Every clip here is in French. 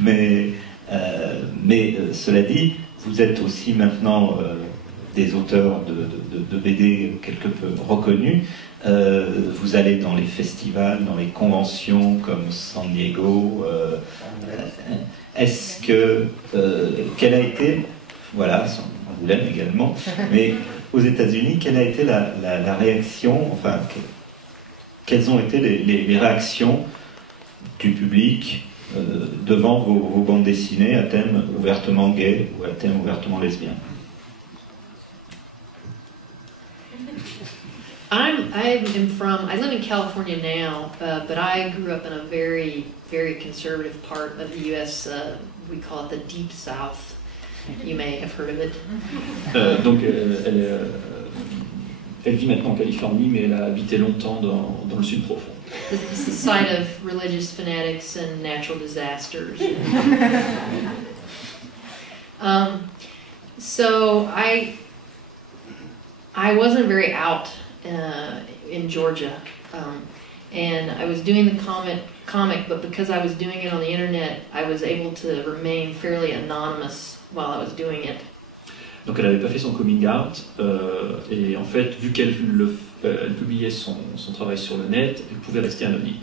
mais cela dit, vous êtes aussi maintenant des auteurs de BD quelque peu reconnus. Vous allez dans les festivals, dans les conventions comme San Diego. Est-ce que quelle a été, voilà, Angoulême également, mais aux États-Unis, quelle a été la réaction, enfin, quelles ont été les réactions du public devant vos bandes dessinées à thème ouvertement gay ou à thème ouvertement lesbien? I live in California now, but I grew up in a very, very conservative part of the U.S. We call it the Deep South. You may have heard of it. Donc, elle vit maintenant en Californie, mais elle a habité longtemps dans le sud profond. It's the site of religious fanatics and natural disasters. So I wasn't very out in Georgia, and I was doing the comic, but because I was doing it on the internet, I was able to remain fairly anonymous while I was doing it. Donc elle n'avait pas fait son coming out, et en fait, vu qu'elle elle publiait son travail sur le net, elle pouvait rester anonyme.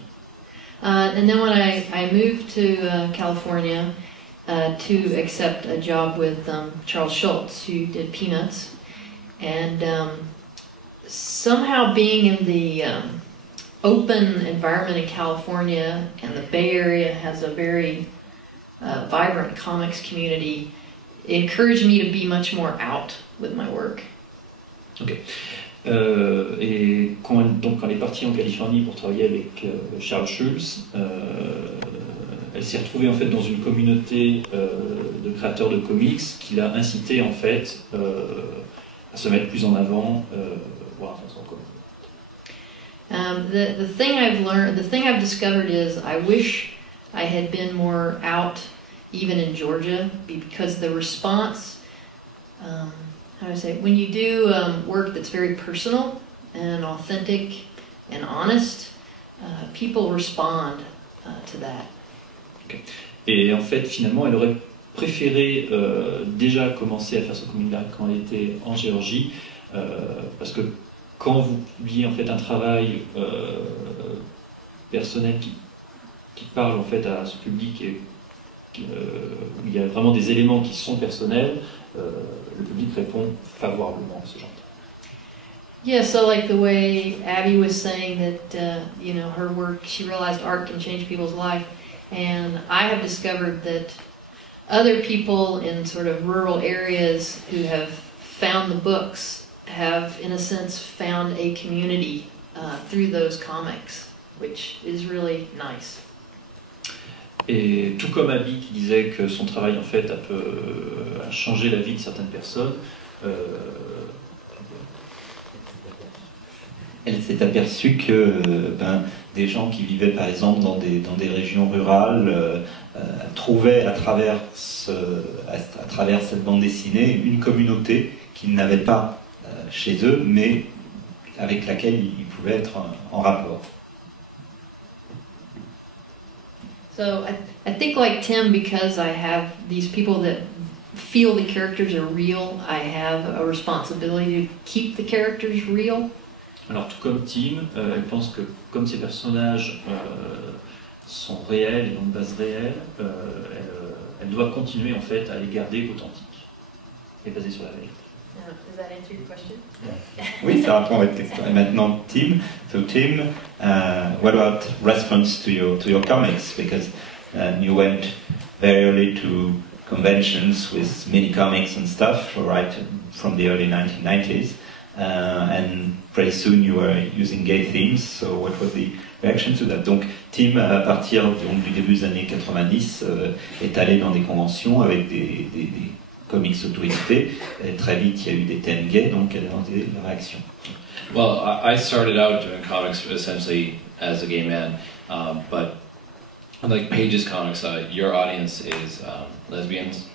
And then when I moved to California to accept a job with Charles Schultz, who did Peanuts, and somehow being in the open environment in California, and the Bay Area has a very vibrant comics community, it encouraged me to be much more out with my work. Ok. Et quand elle est partie en Californie pour travailler avec Charles Schulz, elle s'est retrouvée en fait dans une communauté de créateurs de comics qui l'a incité en fait à se mettre plus en avant, voire à faire son comics. The thing I've discovered is I wish I had been more out, even in Georgia, because the response, how do I say, when you do work that's very personal and authentic and honest, people respond to that. Okay. Et en fait, finalement, elle aurait préféré déjà commencer à faire son comic quand elle était en Géorgie, parce que quand vous publiez en fait un travail personnel qui parle en fait à ce public et où il y a vraiment des éléments qui sont personnels, le public répond favorablement à ce genre. Yeah, so like the way Abby was saying that, you know, her work, she realized art can change people's life, and I have discovered that other people in sort of rural areas who have found the books have, in a sense, found a community through those comics, which is really nice. Et tout comme Abby qui disait que son travail en fait a changé la vie de certaines personnes, elle s'est aperçue que des gens qui vivaient par exemple dans des régions rurales trouvaient à travers cette bande dessinée une communauté qu'ils n'avaient pas chez eux, mais avec laquelle ils pouvaient être en rapport. So I think like Tim, because I have these people that feel the characters are real, I have a responsibility to keep the characters real. Alors tout comme Tim, elle pense que comme ces personnages sont réels et ont une base réelle, elle doit continuer en fait à les garder authentiques et basés sur la réalité. Does that answer your question? Oui, ça répond à votre question. Et maintenant, Tim. So, Tim, what about response to your comics? Because you went very early to conventions with mini comics and stuff, right from the early 1990s, and pretty soon you were using gay themes. So, what was the reaction to that? Donc, Tim, à partir du début des années 90, est allé dans des conventions avec des comics auto-édités, et très vite il y a eu des thèmes gays, donc quelle est la réaction? Well, I started out doing comics essentially as a gay man, but like Page's comics, your audience is lesbians,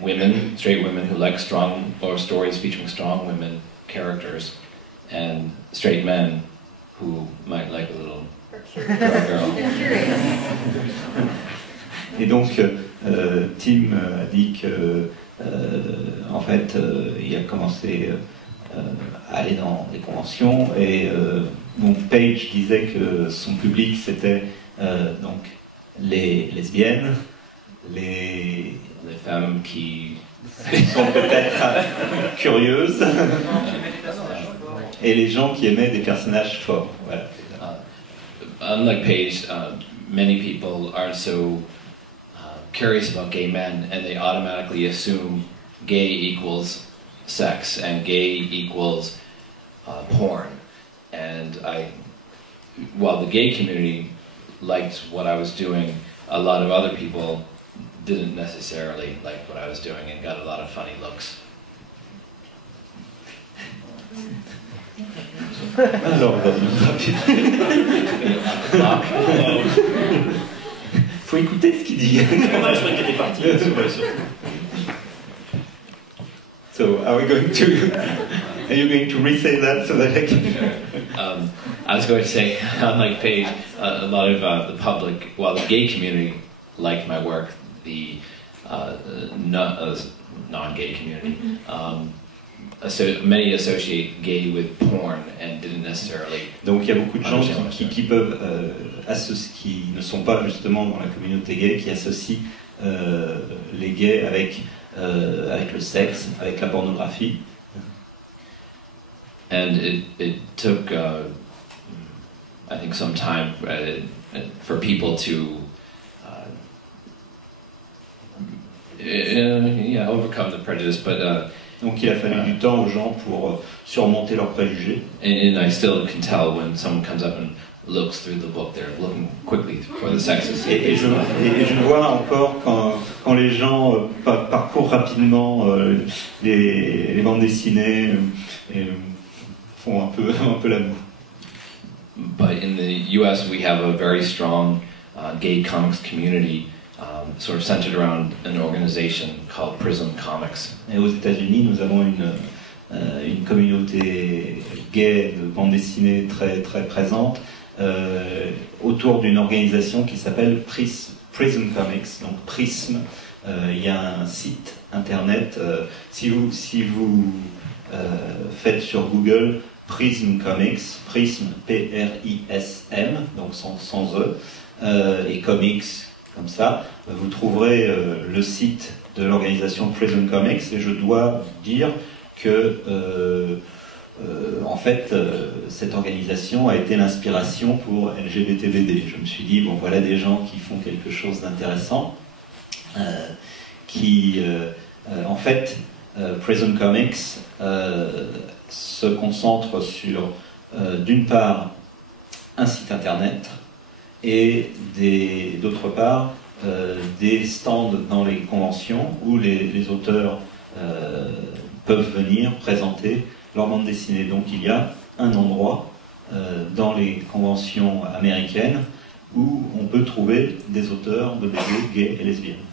women, straight women who like strong or stories featuring strong women characters, and straight men who might like a little girl. Et donc, Tim a dit que, en fait, il a commencé à aller dans des conventions, et donc Page disait que son public c'était donc les lesbiennes, les femmes qui sont peut-être curieuses, et les gens qui aimaient des personnages forts. Voilà. Unlike Paige, many people aren't so curious about gay men, and they automatically assume gay equals sex and gay equals porn. And while the gay community liked what I was doing, a lot of other people didn't necessarily like what I was doing and got a lot of funny looks. Alors, faut écouter ce qu'il dit. So, are you going to re-say that so that I can? I was going to say, unlike Paige, a lot of the public, while the gay community liked my work, the non-gay community, many associate gay with porn and didn't necessarily. Donc il y a beaucoup de gens qui peuvent qui ne sont pas justement dans la communauté gay, qui associent les gays avec le sexe, avec la pornographie. And it took, I think, some time for people to overcome the prejudice, but. Donc il a fallu du temps aux gens pour surmonter leurs préjugés. And I still can tell when someone comes up and looks through the book, they're looking quickly for the sexes. Et je vois encore quand les gens parcourent rapidement les bandes dessinées et font un peu la moue. But in the U.S. we have a very strong gay comics community. Sort of centered around an organization called Prism Comics. Et aux États-Unis, nous avons une communauté gay de bande dessinée très très présente autour d'une organisation qui s'appelle Prism Comics. Donc Prism, il y a un site internet. Si vous faites sur Google Prism Comics, Prism P-R-I-S-M, donc sans E, et comics comme ça, vous trouverez le site de l'organisation Prism Comics, et je dois dire que en fait cette organisation a été l'inspiration pour LGBTBD. Je me suis dit, bon, voilà des gens qui font quelque chose d'intéressant, en fait Prism Comics se concentre sur d'une part un site internet, et d'autre part des stands dans les conventions où les auteurs peuvent venir présenter leur bande dessinée. Donc il y a un endroit dans les conventions américaines où on peut trouver des auteurs de BD gays et lesbiennes.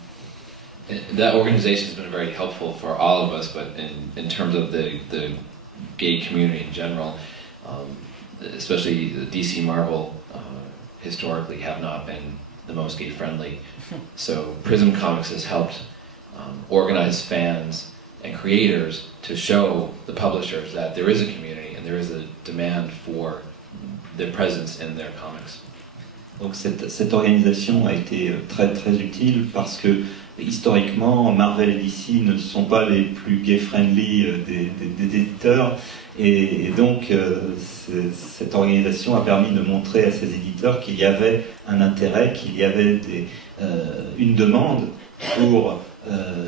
That organization has been very helpful for all of us, but in terms of the gay community in general, especially the DC Marvel, historically have not been the most gay friendly. So Prism Comics has helped organize fans and creators to show the publishers that there is a community and there is a demand for their presence in their comics. Donc cette organisation a été très très utile parce que historiquement Marvel et DC ne sont pas les plus gay-friendly des éditeurs, et donc cette organisation a permis de montrer à ces éditeurs qu'il y avait un intérêt, qu'il y avait une demande pour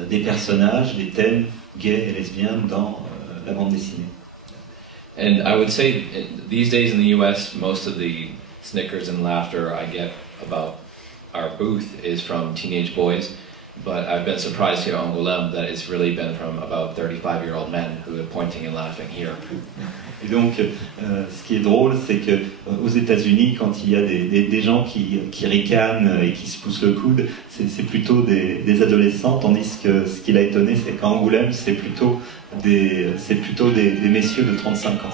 des personnages, des thèmes gays et lesbiens dans la bande dessinée. And I would say these days in the US, most of the snickers and laughter I get about our booth is from teenage boys, but I've been surprised here at Angoulême that it's really been from about 35-year-old men who are pointing and laughing here. Et donc, ce qui est drôle, c'est que aux États-Unis, quand il y a des gens qui ricanent et qui se poussent le coude, c'est plutôt des adolescents, tandis que ce qui l'a étonné, c'est qu'à Angoulême, c'est plutôt des messieurs de 35 ans.